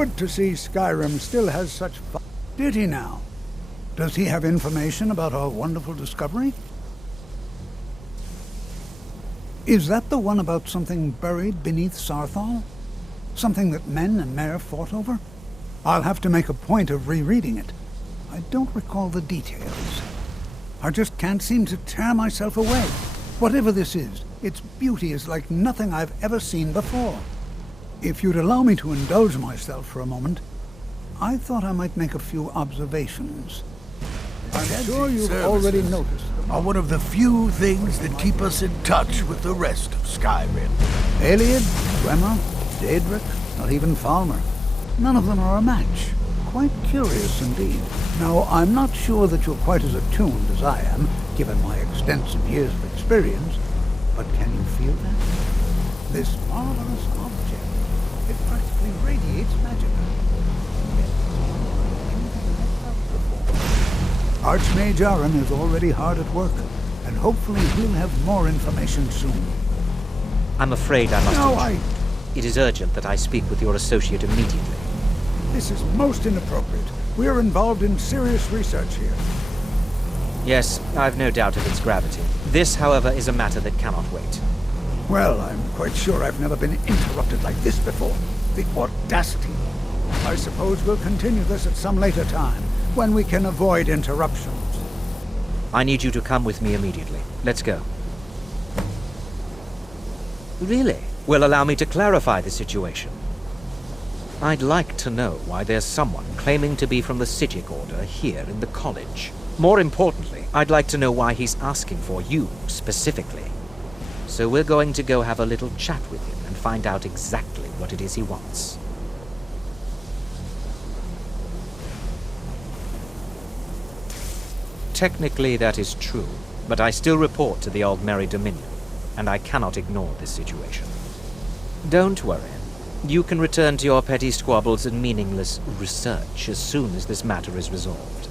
good to see Skyrim still has such fun. Did he now? Does he have information about our wonderful discovery? Is that the one about something buried beneath Sarthal? Something that men and Mare fought over? I'll have to make a point of rereading it. I don't recall the details. I just can't seem to tear myself away. Whatever this is, its beauty is like nothing I've ever seen before. If you'd allow me to indulge myself for a moment, I thought I might make a few observations. I'm sure you've already noticed them. Are one of the few things that keep us in touch with the rest of Skyrim. Eliad, Dwemer, Daedric, not even Falmer. None of them are a match. Quite curious indeed. Now, I'm not sure that you're quite as attuned as I am, given my extensive years of experience, but can you feel that? This marvelous object, it practically radiates magic. Archmage Aaron is already hard at work, and hopefully he'll have more information soon. I'm afraid I must... No, It is urgent that I speak with your associate immediately. This is most inappropriate. We are involved in serious research here. Yes, I've no doubt of its gravity. This, however, is a matter that cannot wait. Well, I'm quite sure I've never been interrupted like this before. The audacity. I suppose we'll continue this at some later time, when we can avoid interruptions. I need you to come with me immediately. Let's go. Really? Well, allow me to clarify the situation. I'd like to know why there's someone claiming to be from the Psijic Order here in the college. More importantly, I'd like to know why he's asking for you, specifically. So we're going to go have a little chat with him and find out exactly what it is he wants. Technically, that is true, but I still report to the Aldmeri Dominion, and I cannot ignore this situation. Don't worry. You can return to your petty squabbles and meaningless research as soon as this matter is resolved.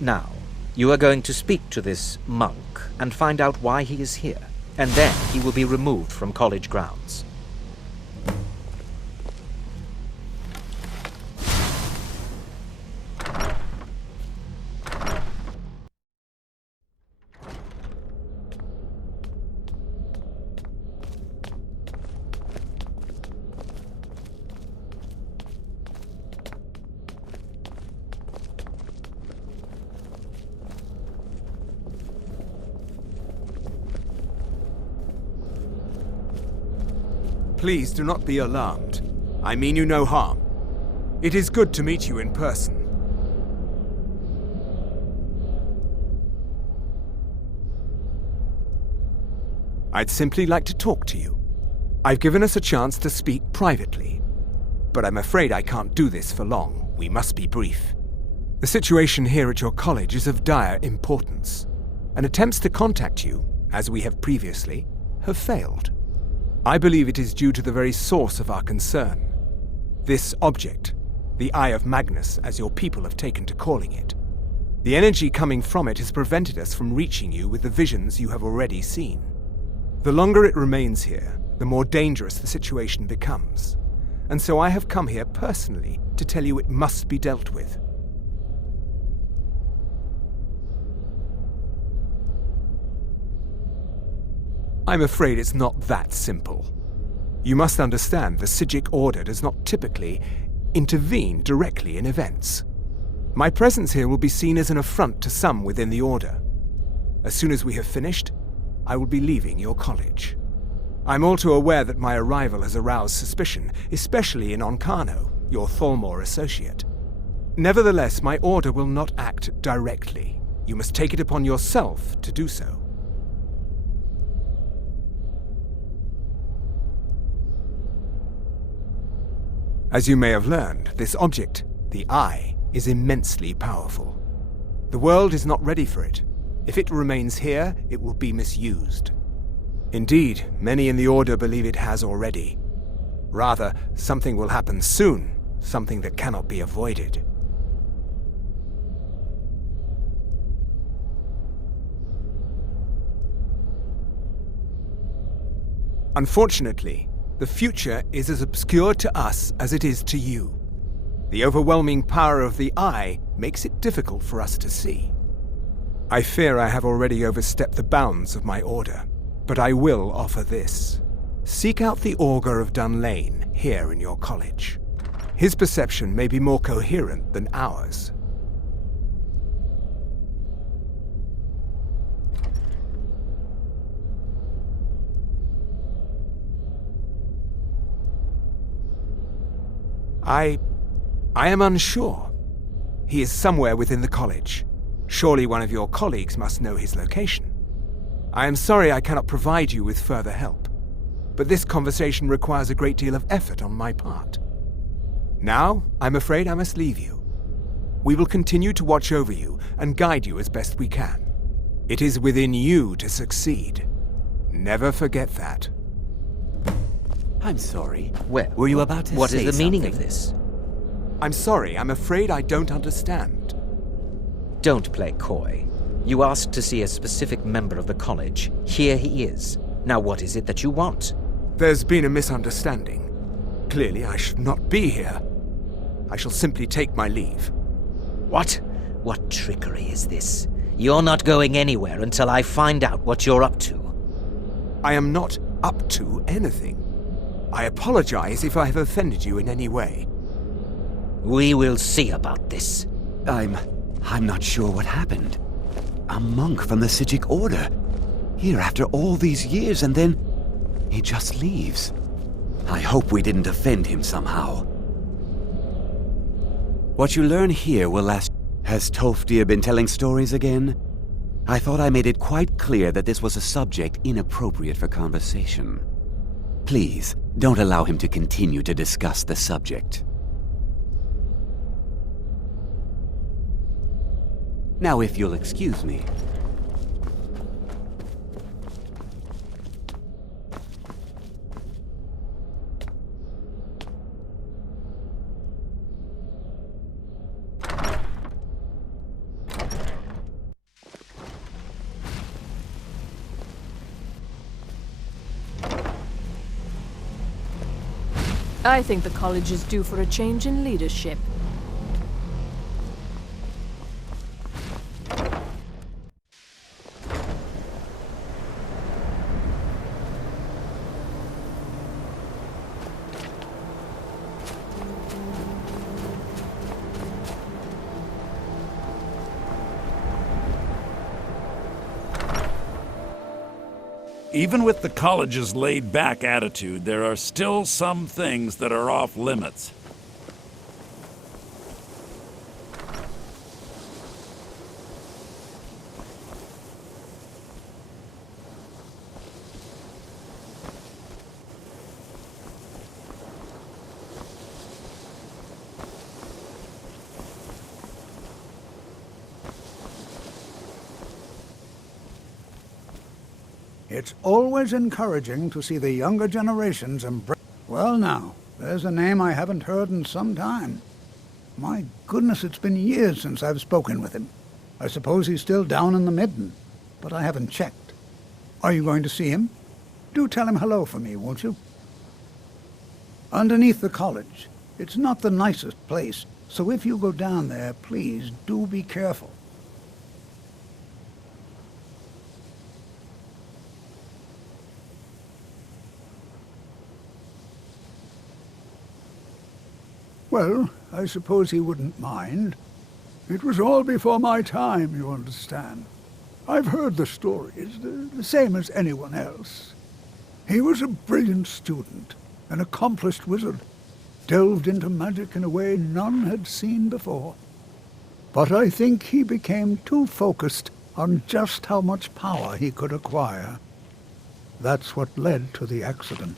Now, you are going to speak to this monk and find out why he is here, and then he will be removed from college grounds. Please do not be alarmed. I mean you no harm. It is good to meet you in person. I'd simply like to talk to you. I've given us a chance to speak privately, but I'm afraid I can't do this for long. We must be brief. The situation here at your college is of dire importance, and attempts to contact you, as we have previously, have failed. I believe it is due to the very source of our concern. This object, the Eye of Magnus, as your people have taken to calling it. The energy coming from it has prevented us from reaching you with the visions you have already seen. The longer it remains here, the more dangerous the situation becomes. And so I have come here personally to tell you it must be dealt with. I'm afraid it's not that simple. You must understand the Psijic Order does not typically intervene directly in events. My presence here will be seen as an affront to some within the Order. As soon as we have finished, I will be leaving your college. I'm all too aware that my arrival has aroused suspicion, especially in Onkano, your Thalmor associate. Nevertheless, my Order will not act directly. You must take it upon yourself to do so. As you may have learned, this object, the Eye, is immensely powerful. The world is not ready for it. If it remains here, it will be misused. Indeed, many in the Order believe it has already. Rather, something will happen soon, something that cannot be avoided. Unfortunately, the future is as obscure to us as it is to you. The overwhelming power of the Eye makes it difficult for us to see. I fear I have already overstepped the bounds of my order, but I will offer this. Seek out the Augur of Dunlane here in your college. His perception may be more coherent than ours. I am unsure. He is somewhere within the college. Surely one of your colleagues must know his location. I am sorry I cannot provide you with further help, but this conversation requires a great deal of effort on my part. Now, I'm afraid I must leave you. We will continue to watch over you and guide you as best we can. It is within you to succeed. Never forget that. I'm sorry. Well, were you about to what say is the meaning of something? this? I'm sorry, I'm afraid I don't understand. Don't play coy. You asked to see a specific member of the college. Here he is. Now what is it that you want? There's been a misunderstanding. Clearly I should not be here. I shall simply take my leave. What? What trickery is this? You're not going anywhere until I find out what you're up to. I am not up to anything. I apologize if I have offended you in any way. We will see about this. I'm not sure what happened. A monk from the Sijic Order. Here after all these years, and then he just leaves. I hope we didn't offend him somehow. What you learn here will last. Has Tolfdir been telling stories again? I thought I made it quite clear that this was a subject inappropriate for conversation. Please, don't allow him to continue to discuss the subject. Now, if you'll excuse me. I think the college is due for a change in leadership. Even with the college's laid-back attitude, there are still some things that are off limits. It's always encouraging to see the younger generations embrace... Well now, there's a name I haven't heard in some time. My goodness, it's been years since I've spoken with him. I suppose he's still down in the Midden, but I haven't checked. Are you going to see him? Do tell him hello for me, won't you? Underneath the college. It's not the nicest place, so if you go down there, please do be careful. Well, I suppose he wouldn't mind. It was all before my time, you understand. I've heard the stories, the same as anyone else. He was a brilliant student, an accomplished wizard, delved into magic in a way none had seen before. But I think he became too focused on just how much power he could acquire. That's what led to the accident.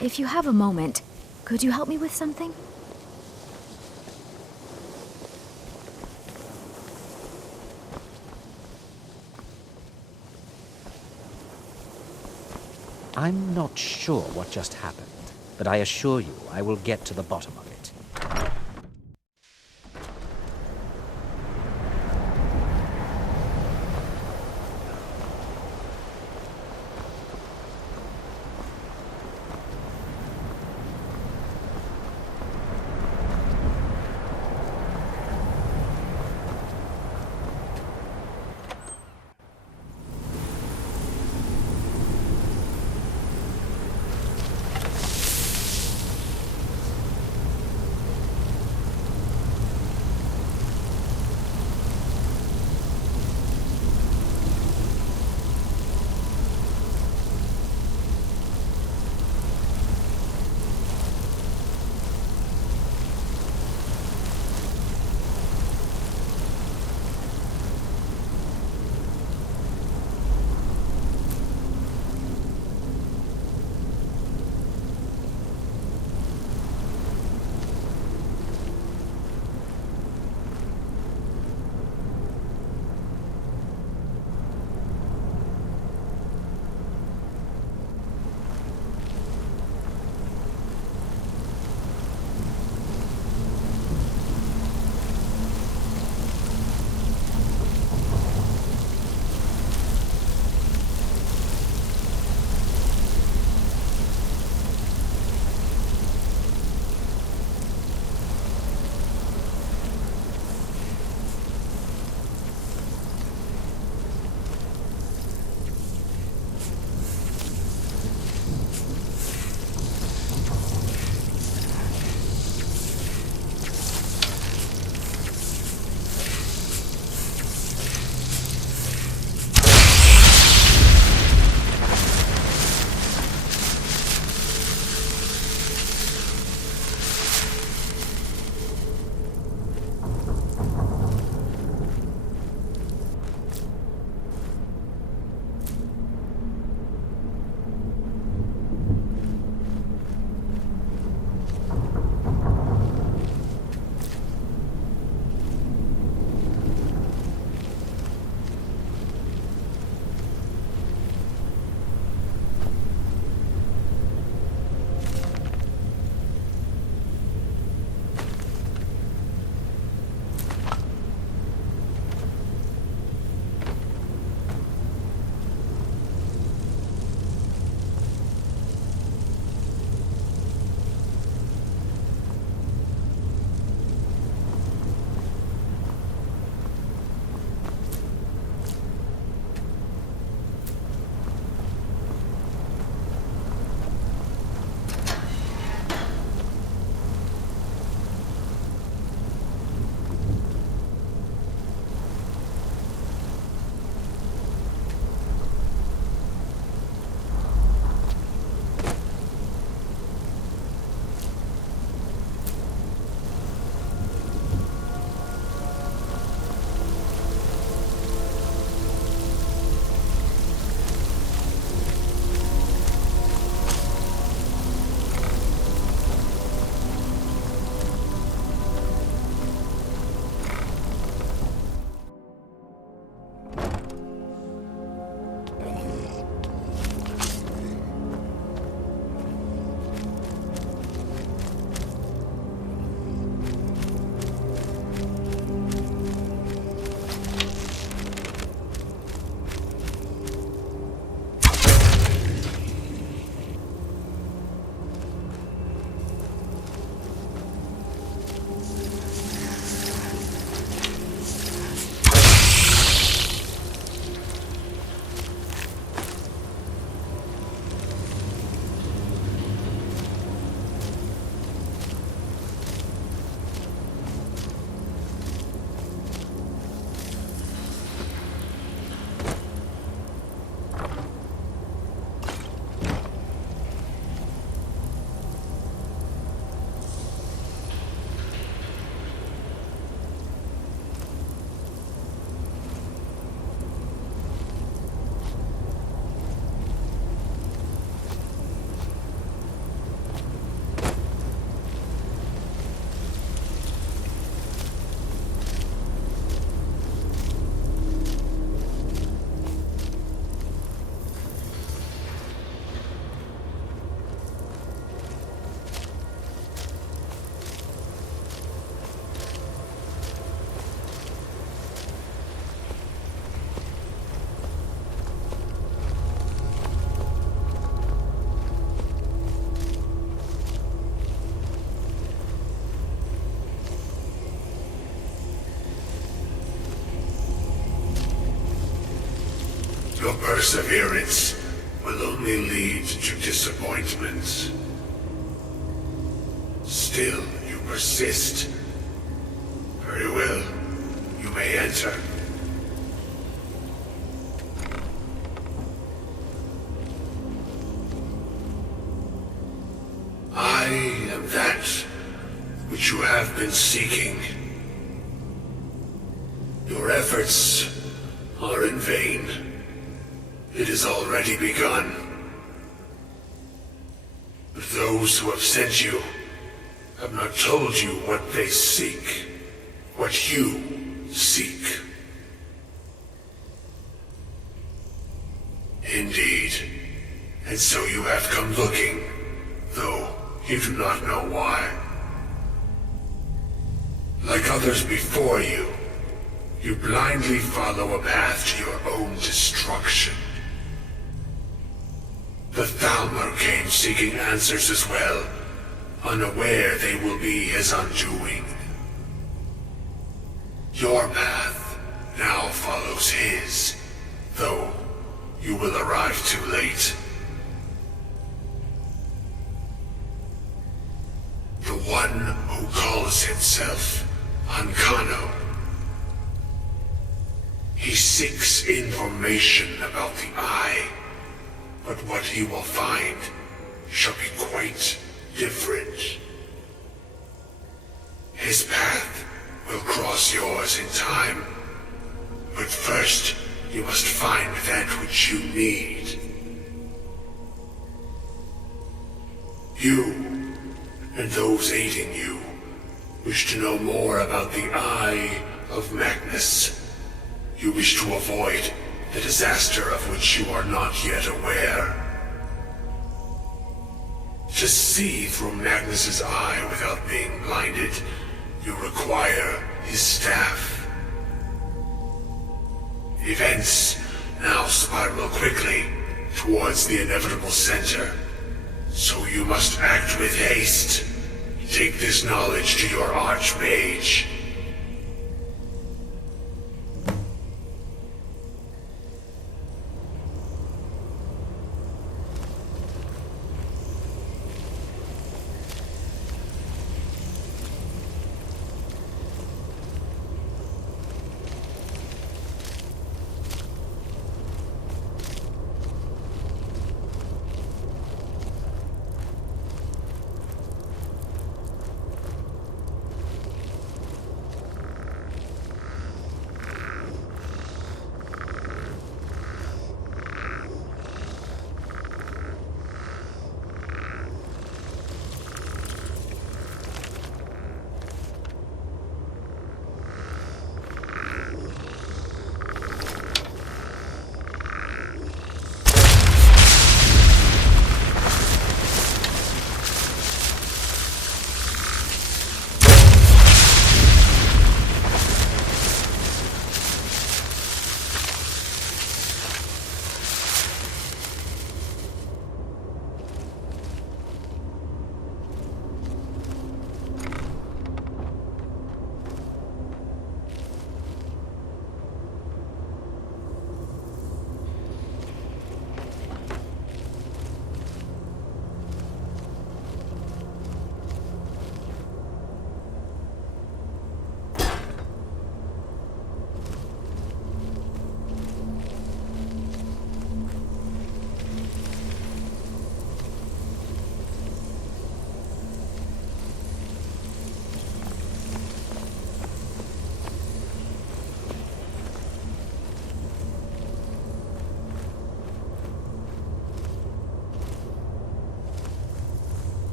If you have a moment, could you help me with something? I'm not sure what just happened, but I assure you I will get to the bottom of it. perseverance will only lead to disappointment. Still, you persist. Very well. You may enter. I am that which you have been seeking. Your efforts are in vain. It has already begun. But those who have sent you have not told you what they seek, what you seek. Indeed. And so you have come looking, though you do not know why. Like others before you, you blindly follow a path to your own destruction. The Thalmor came seeking answers as well, unaware they will be his undoing. Your path now follows his, though you will arrive too late. The one who calls himself Ancano. He seeks information about the Eye, but what he will find shall be quite different. His path will cross yours in time, but first you must find that which you need. You and those aiding you wish to know more about the Eye of Magnus. You wish to avoid the disaster of which you are not yet aware. To see through Magnus's eye without being blinded, you require his staff. Events now spiral quickly towards the inevitable center, so you must act with haste. Take this knowledge to your Archmage.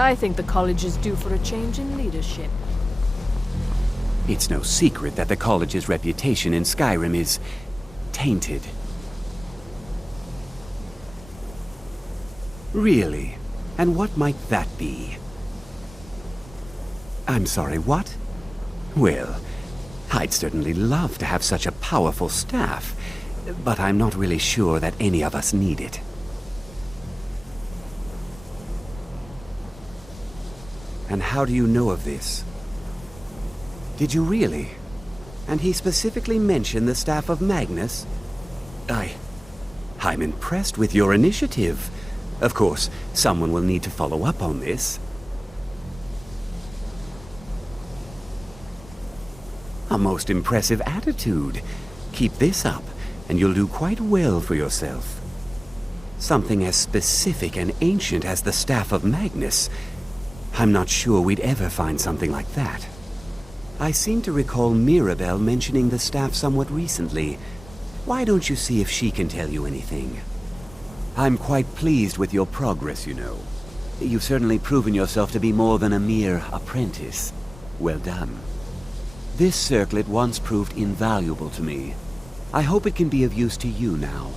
I think the college is due for a change in leadership. It's no secret that the college's reputation in Skyrim is tainted. Really? And what might that be? I'm sorry, what? Well, I'd certainly love to have such a powerful staff, but I'm not really sure that any of us need it. And how do you know of this? Did you really? And he specifically mentioned the staff of Magnus? I'm impressed with your initiative. Of course, someone will need to follow up on this. A most impressive attitude. Keep this up, and you'll do quite well for yourself. Something as specific and ancient as the Staff of Magnus. I'm not sure we'd ever find something like that. I seem to recall Mirabelle mentioning the staff somewhat recently. Why don't you see if she can tell you anything? I'm quite pleased with your progress, you know. You've certainly proven yourself to be more than a mere apprentice. Well done. This circlet once proved invaluable to me. I hope it can be of use to you now.